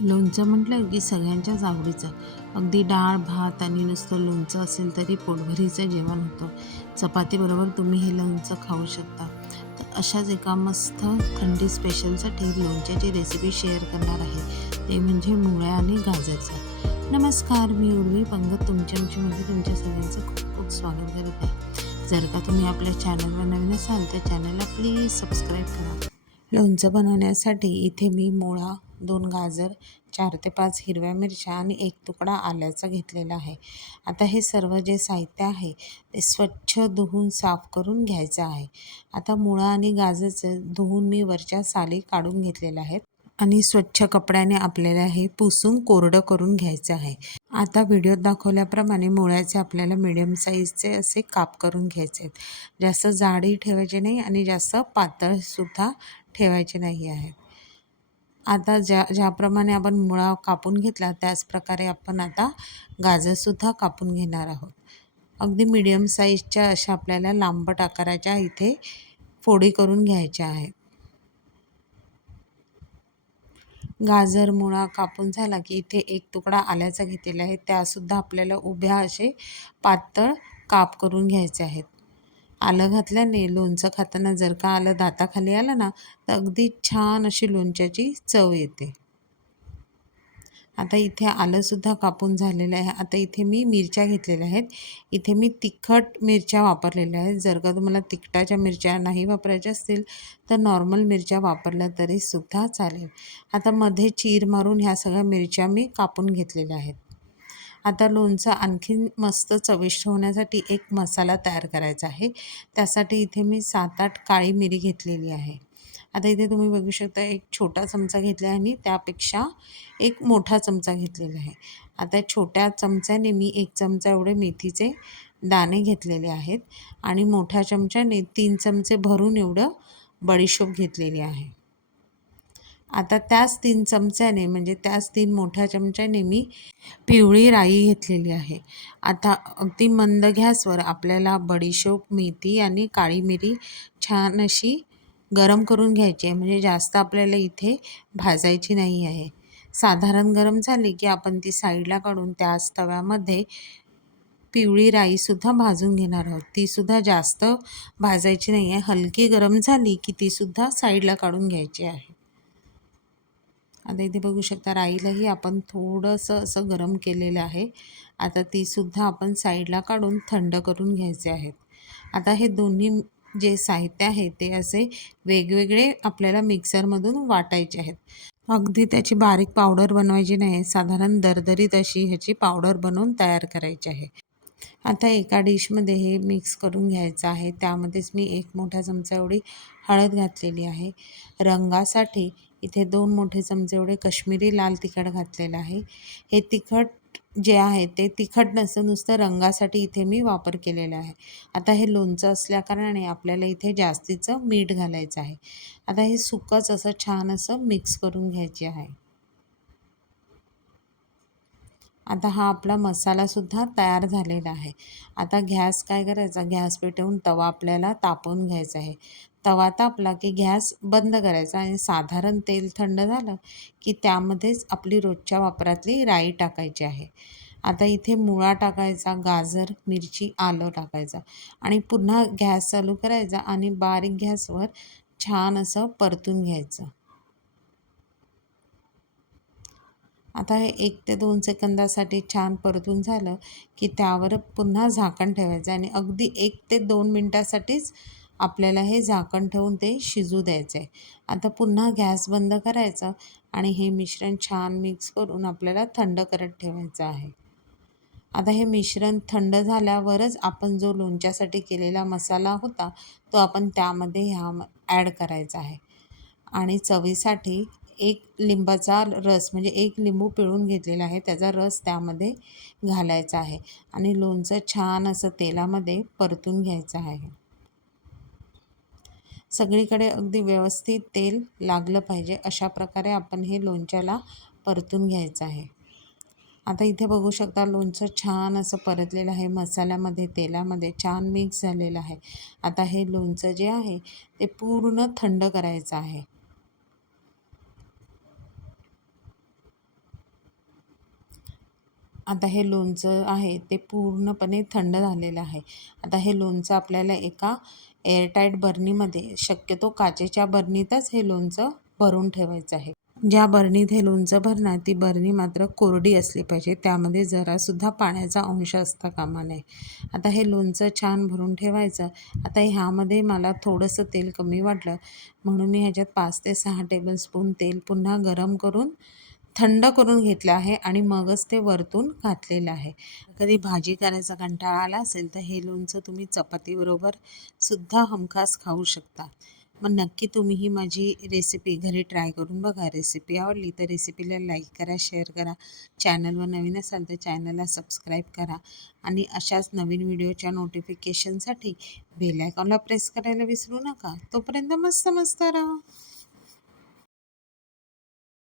लोणचं म्हटलं की सगळ्यांच्याच आवडीचं. अगदी डाळ भात आणि नुसतं लोणचं असेल तरी पोटभरीचं जेवण होतं. चपातीबरोबर तुम्ही हे लोणचं खाऊ शकता. तर अशाच एका मस्त थंडी स्पेशलसाठी लोणच्याची रेसिपी शेअर करणार आहे. ते म्हणजे मुळ्या आणि गाजरचं. नमस्कार मी उर्वी पंगत. तुमच्या आमच्यामध्ये म्हणजे तुमच्या सगळ्यांचं खूप खूप स्वागत करत आहे. जर का तुम्ही आपल्या चॅनलवर नवीन असाल तर चॅनलला प्लीज सबस्क्राईब करा. लोणचं बनवण्यासाठी इथे मी मुळा दोन गाजर चार ते पाच हिरव्या मिरच्या आणि एक तुकडा आल्याचा घेतलेला आहे. आता हे सर्व जे साहित्य आहे ते स्वच्छ धुवून साफ करून घ्यायचं आहे. आता मुळा आणि गाजरचं धुवून मी वरच्या साली काढून घेतलेल्या आहेत आणि स्वच्छ कपड्याने आपल्याला हे पुसून कोरडं करून घ्यायचं आहे. आता व्हिडिओत दाखवल्याप्रमाणे मुळ्याचे आपल्याला मिडियम साईजचे असे काप करून घ्यायचे आहेत. जास्त जाडी ठेवायचे नाही आणि जास्त पातळसुद्धा ठेवायचे नाही आहेत आता ज्या ज्याप्रमाणे आपण मुळा कापून घेतला त्याचप्रकारे आपण आता गाजरसुद्धा कापून घेणार आहोत. अगदी मिडियम साईजच्या अशा आपल्याला लांबट आकाराच्या इथे फोडी करून घ्यायच्या आहेत. गाजर मुळा कापून झाला की इथे एक तुकडा आल्याचा घेतलेला आहे. त्यासुद्धा आपल्याला उभ्या असे पातळ काप करून घ्यायचे आहेत. आलं घातल्याने लोणचं खाताना जर का आलं दाताखाली आलं ना तर अगदी छान अशी लोणच्याची चव येते. आता इथे आलंसुद्धा कापून झालेलं आहे. आता इथे मी मिरच्या घेतलेल्या आहेत. इथे मी तिखट मिरच्या वापरलेल्या आहेत. जर का तुम्हाला तिखटाच्या मिरच्या नाही वापरायच्या असतील तर नॉर्मल मिरच्या वापरल्या तरीसुद्धा चालेल. आता मध्ये चीर मारून ह्या सगळ्या मिरच्या मी कापून घेतलेल्या आहेत. आता लोणचं आणखीन मस्त चविष्ट होण्यासाठी एक मसाला तयार करायचा आहे. त्यासाठी इथे मी सात आठ काळी मिरी घेतलेली आहे. आता इथे तुम्ही बघू शकता एक छोटा चमचा घेतला आहे आणि त्यापेक्षा एक मोठा चमचा घेतलेला आहे. आता छोट्या चमच्याने मी एक चमचा एवढे मेथीचे दाणे घेतलेले आहेत आणि मोठ्या चमच्याने तीन चमचे भरून एवढं बडीशोप घेतलेली आहे. आता त्याच तीन चमच्याने म्हणजे त्याच तीन मोठ्या चमच्याने मी पिवळी राई घेतलेली आहे. आता अगदी मंद गॅसवर आपल्याला बडीशोप मेथी आणि काळी मिरी छान अशी गरम करून घ्यायची आहे. म्हणजे जास्त आपल्याला इथे भाजायची नाही आहे. साधारण गरम झाली की आपण ती साईडला काढून त्याच तव्यामध्ये पिवळी राईसुद्धा भाजून घेणार आहोत. तीसुद्धा जास्त भाजायची नाही आहे. हलकी गरम झाली की तीसुद्धा साईडला काढून घ्यायची आहे. आता इथे बघू शकता राईलाही आपण थोडंसं असं गरम केलेलं आहे. आता तीसुद्धा आपण साईडला काढून थंड करून घ्यायचे आहेत. आता हे दोन्ही जे साहित्य आहे ते असे वेगवेगळे आपल्याला मिक्सरमधून वाटायचे आहेत. अगदी त्याची बारीक पावडर बनवायची नाही साधारण दरदरीत अशी ह्याची पावडर बनवून तयार करायची आहे. आता एका डिशमध्ये हे मिक्स करून घ्यायचं आहे. त्यामध्येच मी एक मोठा चमचा एवढी हळद घातलेली आहे. रंगासाठी इथे दोन मोठे चमचे एवढे कश्मीरी लाल तिखट घातलेलं आहे. हे तिखट जे आहे ते तिखट नसतं नुसतं रंगासाठी इथे मी वापर केलेला आहे. आता हे लोणचं असल्याकारणाने आपल्याला इथे जास्तीचं मीठ घालायचं आहे. आता हे सुकंच असं छान असं मिक्स करून घ्यायचे आहे. आता हा आपला मसालासुद्धा तयार झालेला आहे. आता गॅस काय करायचा? गॅस पेटवून तवा आपल्याला तापवून घ्यायचा आहे. तवा तापला की गॅस बंद करायचा आणि साधारण तेल थंड झालं की त्यामध्येच आपली रोजच्या वापरातली राई टाकायची आहे. आता इथे मुळा टाकायचा गाजर मिरची आलं टाकायचा आणि पुन्हा गॅस चालू करायचा आणि बारीक गॅसवर छान असं परतून घ्यायचं. आता हे एक ते दोन सेकंदासाठी छान परतून झालं की त्यावर पुन्हा झाकण ठेवायचं आणि अगदी एक ते दोन मिनटासाठीच आपल्याला हे झाकण ठेवून ते शिजू द्यायचं आहे आता पुन्हा गॅस बंद करायचा आणि हे मिश्रण छान मिक्स करून आपल्याला थंड करत ठेवायचं आहे. आता हे मिश्रण थंड झाल्यावरच आपण जो लोणच्यासाठी केलेला मसाला होता तो आपण त्यामध्ये ह्या ॲड करायचा आहे. आणि चवीसाठी एक लिंबाचा रस म्हणजे एक लिंबू पिळून घेतलेला आहे त्याचा रस त्यामध्ये घालायचा आहे. आणि लोणचं छान असं तेलामध्ये परतून घ्यायचं आहे. सगळीकडे अगदी व्यवस्थित तेल लागलं पाहिजे अशा प्रकारे आपण हे लोणच्याला परतून घ्यायचं आहे. आता इथे बघू शकता लोणचं छान असं परतलेलं आहे मसाल्यामध्ये तेलामध्ये छान मिक्स झालेलं आहे. आता हे लोणचं जे आहे ते पूर्ण थंड करायचं आहे. आता हे लोणचं आहे ते पूर्णपणे थंड झालेलं आहे. आता हे लोणचं आपल्याला एका एअरटाईट बर्नीमध्ये शक्यतो काचेच्या बर्नीतच हे लोणचं भरून ठेवायचं आहे. ज्या बर्नीत हे लोणचं भरणार ती बर्नी मात्र कोरडी असली पाहिजे. त्यामध्ये जरासुद्धा पाण्याचा अंश असता कामा नये. आता हे लोणचं छान भरून ठेवायचं. आता ह्यामध्ये मला थोडंसं तेल कमी वाटलं. म्हणून मी ह्याच्यात पाच ते सहा टेबलस्पून तेल पुन्हा गरम करून थंड करून घेतलं आहे आणि मगच ते वरतून घातलेलं आहे. कधी भाजी करायचा कंटाळा आला असेल तर हे लोणचं तुम्ही चपातीबरोबर सुद्धा हमखास खाऊ शकता. मग नक्की तुम्ही ही माझी रेसिपी घरी ट्राय करून बघा. रेसिपी आवडली तर रेसिपीला लाईक करा शेअर करा. चॅनलवर नवीन असाल तर चॅनलला सबस्क्राईब करा. आणि अशाच नवीन व्हिडिओच्या नोटिफिकेशनसाठी बेल आयकॉनला प्रेस करायला विसरू नका. तोपर्यंत मस्त मस्त राहा.